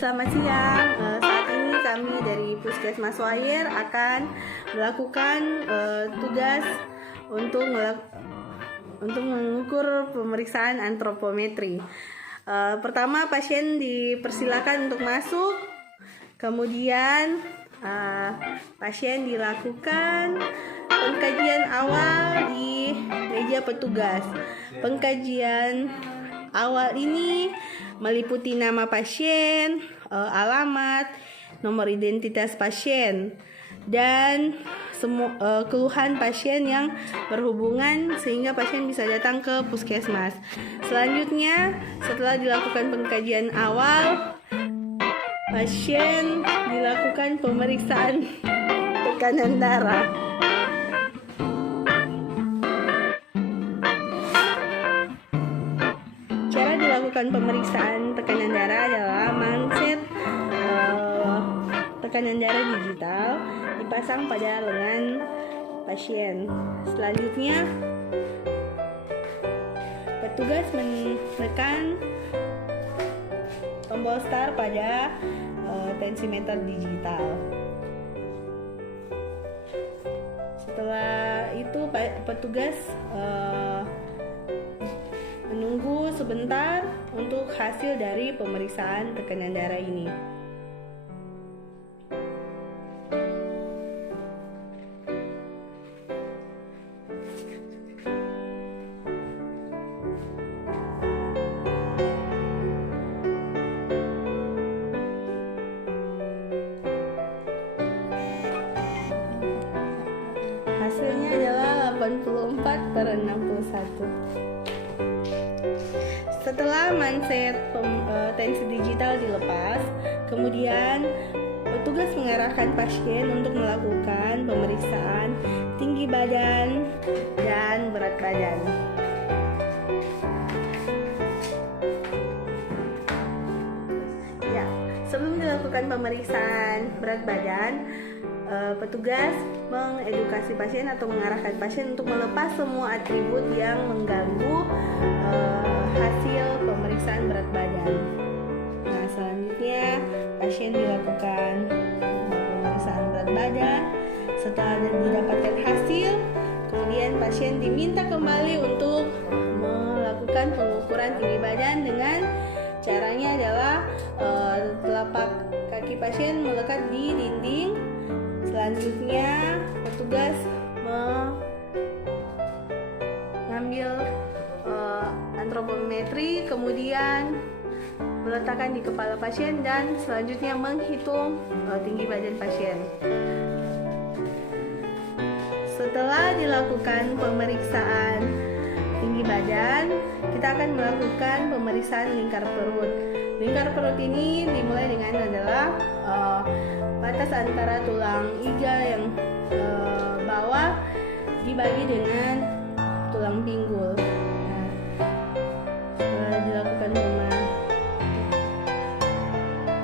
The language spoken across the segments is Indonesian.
Selamat siang. Saat ini kami dari Puskesmas Wayer akan melakukan tugas untuk mengukur pemeriksaan antropometri. Pertama, pasien dipersilakan untuk masuk. Kemudian pasien dilakukan pengkajian awal di meja petugas. Pengkajian awal ini meliputi nama pasien, alamat, nomor identitas pasien, dan semua keluhan pasien yang berhubungan sehingga pasien bisa datang ke puskesmas. Selanjutnya, setelah dilakukan pengkajian awal, pasien dilakukan pemeriksaan tekanan darah. Cara dilakukan pemeriksaan tekanan darah adalah manset tekanan darah digital dipasang pada lengan pasien. Selanjutnya, petugas menekan tombol start pada tensimeter digital. Setelah itu petugas menunggu sebentar untuk hasil dari pemeriksaan tekanan darah ini. Hasilnya adalah 84/61. Setelah manset tensi digital dilepas, kemudian petugas mengarahkan pasien untuk melakukan pemeriksaan tinggi badan dan berat badan. Ya, sebelum dilakukan pemeriksaan berat badan, petugas mengedukasi pasien atau mengarahkan pasien untuk melepas semua atribut yang mengganggu hasil pemeriksaan berat badan. Nah, selanjutnya pasien dilakukan pemeriksaan berat badan. Setelah didapatkan hasil, kemudian pasien diminta kembali untuk melakukan pengukuran tinggi badan dengan caranya adalah telapak kaki pasien melekat di dinding. Selanjutnya, petugas mengambil antropometri, kemudian meletakkan di kepala pasien dan selanjutnya menghitung tinggi badan pasien. Setelah dilakukan pemeriksaan tinggi badan, kita akan melakukan pemeriksaan lingkar perut. Lingkar perut ini dimulai dengan adalah batas antara tulang iga yang bawah dibagi dengan tulang pinggul. Nah, setelah dilakukan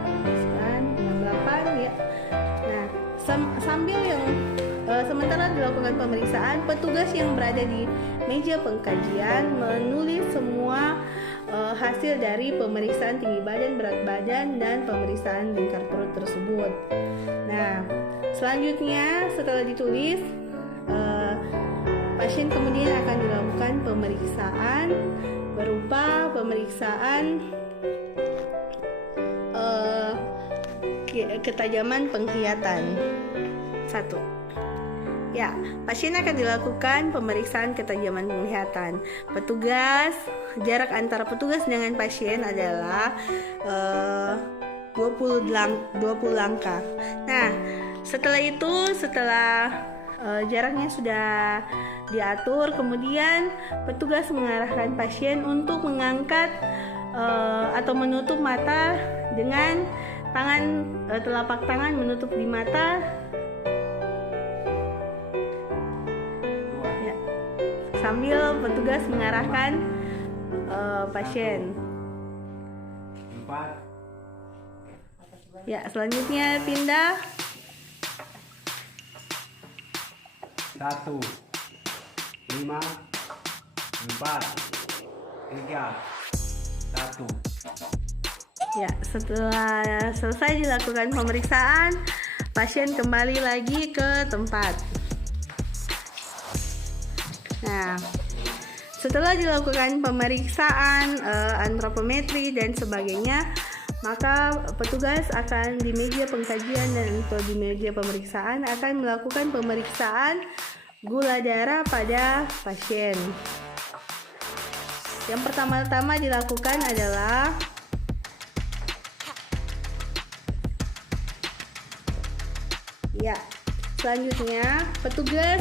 pemeriksaan 68 ya. Nah, sementara dilakukan pemeriksaan, petugas yang berada di meja pengkajian menulis semua hasil dari pemeriksaan tinggi badan, berat badan, dan pemeriksaan lingkar perut tersebut. Nah, selanjutnya setelah ditulis, pasien kemudian akan dilakukan pemeriksaan berupa pemeriksaan ketajaman penglihatan. 1. Ya, pasien akan dilakukan pemeriksaan ketajaman penglihatan. Jarak antara petugas dengan pasien adalah 20 langkah. Nah, setelah jaraknya sudah diatur, kemudian petugas mengarahkan pasien untuk mengangkat atau menutup mata dengan telapak tangan menutup di mata. Ya, sambil petugas mengarahkan pasien. Ya, selanjutnya pindah. 1, 5, 4, 3, 1. Ya, setelah selesai dilakukan pemeriksaan, pasien kembali lagi ke tempat. Nah, setelah dilakukan pemeriksaan, antropometri dan sebagainya, maka petugas akan di meja pengkajian dan atau di meja pemeriksaan akan melakukan pemeriksaan gula darah pada pasien. Yang pertama-tama dilakukan adalah selanjutnya petugas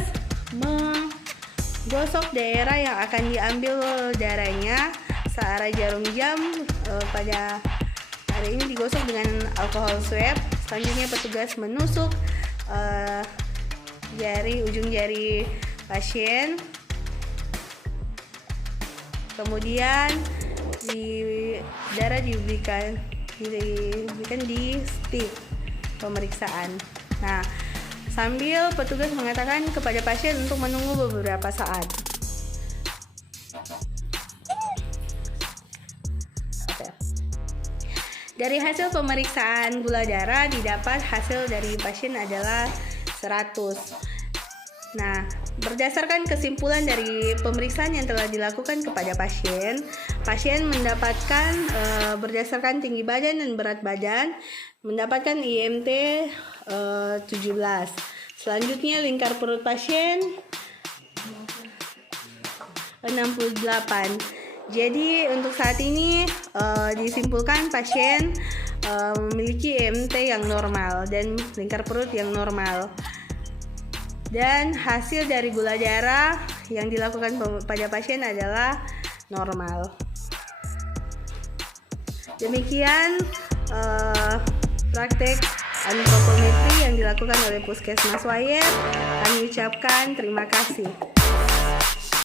menggosok daerah yang akan diambil darahnya searah jarum jam. Pada hari ini digosok dengan alkohol swab. Selanjutnya petugas menusuk ujung jari pasien. Kemudian darah diberikan di stick pemeriksaan. Nah, sambil petugas mengatakan kepada pasien untuk menunggu beberapa saat. Dari hasil pemeriksaan gula darah didapat hasil dari pasien adalah 100. Nah, berdasarkan kesimpulan dari pemeriksaan yang telah dilakukan kepada pasien, pasien mendapatkan berdasarkan tinggi badan dan berat badan mendapatkan IMT 17. Selanjutnya lingkar perut pasien 68. Jadi untuk saat ini disimpulkan pasien memiliki IMT yang normal dan lingkar perut yang normal. Dan hasil dari gula darah yang dilakukan pada pasien adalah normal. Demikian praktek antropometri yang dilakukan oleh Puskesmas Wayet. Kami ucapkan terima kasih.